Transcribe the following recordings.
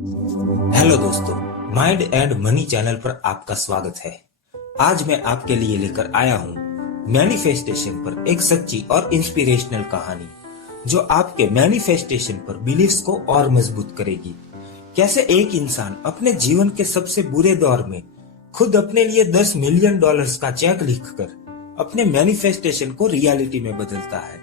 Hello दोस्तों, mind and money channel पर आपका स्वागत है। आज मैं आपके लिए लेकर आया हूँ मैनिफेस्टेशन पर एक सच्ची और इंस्पिरेशनल कहानी जो आपके मैनिफेस्टेशन पर बिलीफ्स को और मजबूत करेगी। कैसे एक इंसान अपने जीवन के सबसे बुरे दौर में खुद अपने लिए $10 मिलियन का चेक लिखकर अपने मैनिफेस्टेशन को रियलिटी में बदलता है।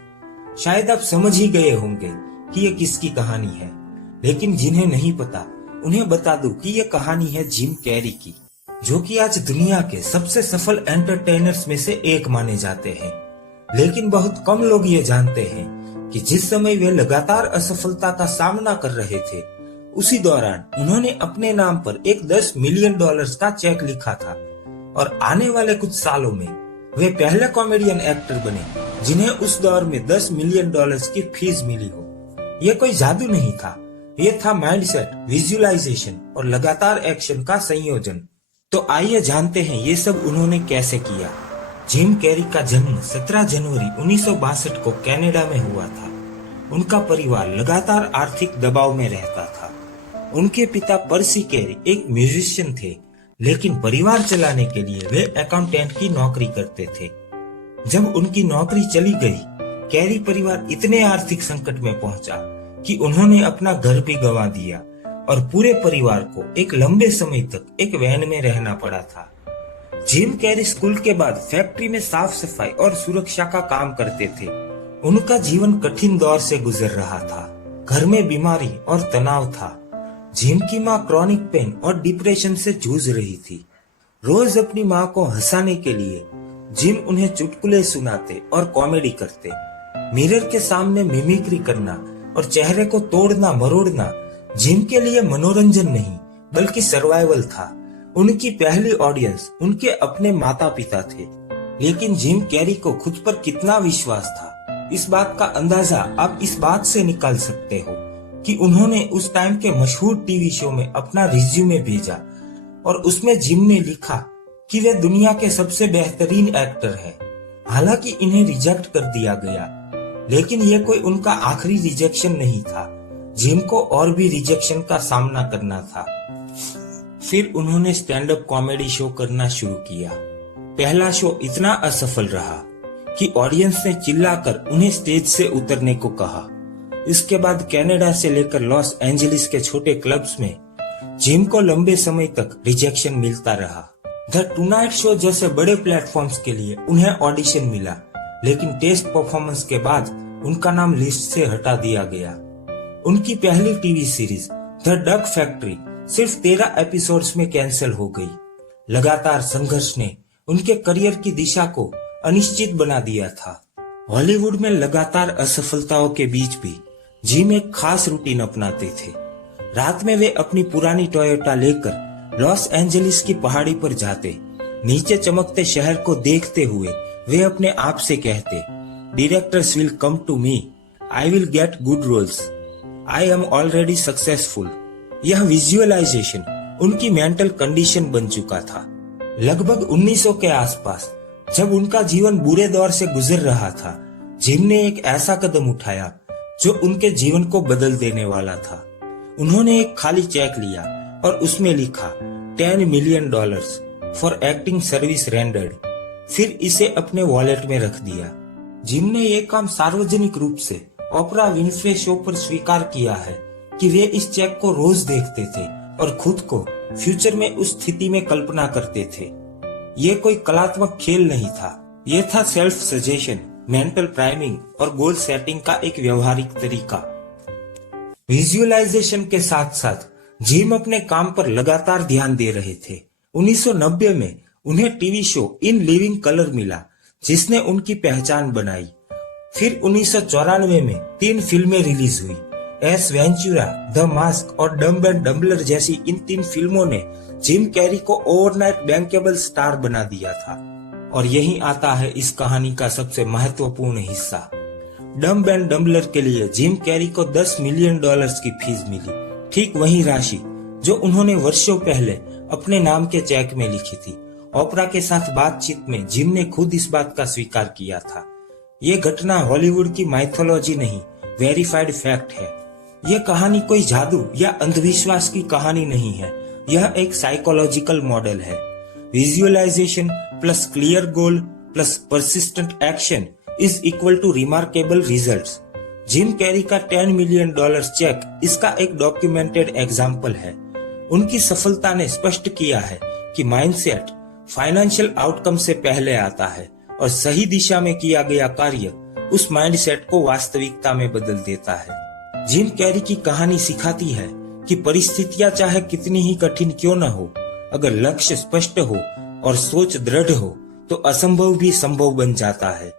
शायद आप समझ ही गए होंगे कि ये किसकी कहानी है, लेकिन जिन्हें नहीं पता उन्हें बता दूं कि ये कहानी है जिम कैरी की, जो कि आज दुनिया के सबसे सफल एंटरटेनर्स में से एक माने जाते हैं। लेकिन बहुत कम लोग ये जानते हैं कि जिस समय वे लगातार असफलता का सामना कर रहे थे, उसी दौरान उन्होंने अपने नाम पर एक $10 मिलियन का चेक लिखा था और आने वाले कुछ सालों में वे पहले कॉमेडियन एक्टर बने जिन्हें उस दौर में $10 मिलियन की फीस मिली हो। यह कोई जादू नहीं था, यह था माइंडसेट, विजुअलाइजेशन और लगातार एक्शन का संयोजन। तो आइए जानते हैं ये सब उन्होंने कैसे किया। जिम कैरी का जन्म 17 जनवरी 1962 को कनाडा में हुआ था। उनका परिवार लगातार आर्थिक दबाव में रहता था। उनके पिता पर्सी कैरी एक म्यूजिशियन थे, लेकिन परिवार चलाने के लिए वे अकाउंटेंट की नौकरी करते थे। जब उनकी नौकरी चली गई, कैरी परिवार इतने आर्थिक संकट में पहुंचा कि उन्होंने अपना घर भी गंवा दिया और पूरे परिवार को एक लंबे समय तक एक वैन में रहना पड़ा था। जिम कैरी स्कूल के बाद फैक्ट्री में साफ सफाई और सुरक्षा का काम करते थे। उनका जीवन कठिन दौर से गुजर रहा था। घर में बीमारी और तनाव था। जिम की माँ क्रॉनिक पेन और डिप्रेशन से जूझ रही थी। रोज अपनी माँ को हंसाने के लिए जिम उन्हें चुटकुले सुनाते और कॉमेडी करते। मिरर के सामने मिमिक्री करना और चेहरे को तोड़ना मरोड़ना जिम के लिए मनोरंजन नहीं बल्कि सर्वाइवल था। उनकी पहली ऑडियंस उनके अपने माता पिता थे। लेकिन जिम कैरी को खुद पर कितना विश्वास था, इस बात का अंदाजा आप इस बात से निकाल सकते हो कि उन्होंने उस टाइम के मशहूर टीवी शो में अपना रिज्यूमे भेजा और उसमें जिम ने लिखा कि वे दुनिया के सबसे बेहतरीन एक्टर हैं। हालांकि इन्हें रिजेक्ट कर दिया गया, लेकिन यह कोई उनका आखिरी रिजेक्शन नहीं था। जिम को और भी रिजेक्शन का सामना करना था। फिर उन्होंने स्टैंड अप कॉमेडी शो करना शुरू किया। पहला शो इतना असफल रहा कि ऑडियंस ने चिल्लाकर उन्हें स्टेज से उतरने को कहा। इसके बाद कनाडा से लेकर लॉस एंजलिस के छोटे क्लब्स में जिम को लंबे समय तक रिजेक्शन मिलता रहा। द टुनाइट शो जैसे बड़े प्लेटफॉर्म्स के लिए उन्हें ऑडिशन मिला, लेकिन टेस्ट परफॉर्मेंस के बाद उनका नाम लिस्ट से हटा दिया गया। उनकी पहली TV series the duck factory सिर्फ 13 एपिसोड्स में कैंसिल हो गई। लगातार संघर्ष ने उनके करियर की दिशा को अनिश्चित बना दिया था। हॉलीवुड में लगातार असफलताओं के बीच भी जिम एक खास रूटीन अपनाते थे। रात में वे अपनी पुरानी टोयोटा लेकर लॉस एंजलिस की पहाड़ी पर जाते। नीचे चमकते शहर को देखते हुए वे अपने आप से कहते, directors will come to me, I will get good roles, I am already successful. यह विजुअलाइजेशन उनकी मेंटल कंडीशन बन चुका था। लगभग 1900 के आसपास जब उनका जीवन बुरे दौर से गुजर रहा था, जिम ने एक ऐसा कदम उठाया जो उनके जीवन को बदल देने वाला था। उन्होंने एक खाली चेक लिया और उसमें लिखा $10 million for acting service rendered. फिर इसे अपने वॉलेट में रख दिया। जिम ने यह काम सार्वजनिक रूप से ओपरा विनफ्रे शो पर स्वीकार किया है कि वे इस चेक को रोज देखते थे और खुद को फ्यूचर में उस स्थिति में कल्पना करते थे। ये कोई कलात्मक खेल नहीं था, ये था सेल्फ सजेशन, मेंटल प्राइमिंग और गोल सेटिंग का एक व्यवहारिक तरीका। विजुअलाइजेशन के साथ साथ जिम अपने काम पर लगातार ध्यान दे रहे थे। 1990 में उन्हें TV show in living colour मिला, जिसने उनकी पहचान बनाई। फिर 1994 में 3 फिल्में रिलीज हुई। एस वेंचुरा, द मास्क और डम्ब एंड डम्बलर जैसी इन 3 फिल्मों ने जिम कैरी को ओवरनाइट बैंकेबल स्टार बना दिया था। और यही आता है इस कहानी का सबसे महत्वपूर्ण हिस्सा। डम्ब एंड डम्बलर के लिए जिम कैरी को $10 मिलियन की फीस मिली, ठीक वही राशि जो उन्होंने वर्षों पहले अपने नाम के चेक में लिखी थी। ओपरा के साथ बातचीत में जिम ने खुद इस बात का स्वीकार किया था। ये घटना हॉलीवुड की माइथोलॉजी नहीं, वेरीफाइड फैक्ट है। यह कहानी कोई जादू या अंधविश्वास की कहानी नहीं है। यह एक साइकोलॉजिकल मॉडल है। Visualisation plus clear goal plus persistent action is equal to remarkable results. Jim Carrey का $10 मिलियन चेक इसका एक डॉक्यूमेंटेड एग्जाम्पल है। उनकी सफलता ने स्पष्ट किया है कि माइंडसेट फाइनेंशियल आउटकम से पहले आता है और सही दिशा में किया गया कार्य उस माइंडसेट को वास्तविकता में बदल देता है। जिम कैरी की कहानी सिखाती है कि परिस्थितियां चाहे कितनी ही कठिन क्यों न हो, अगर लक्ष्य स्पष्ट हो और सोच दृढ़ हो तो असंभव भी संभव बन जाता है।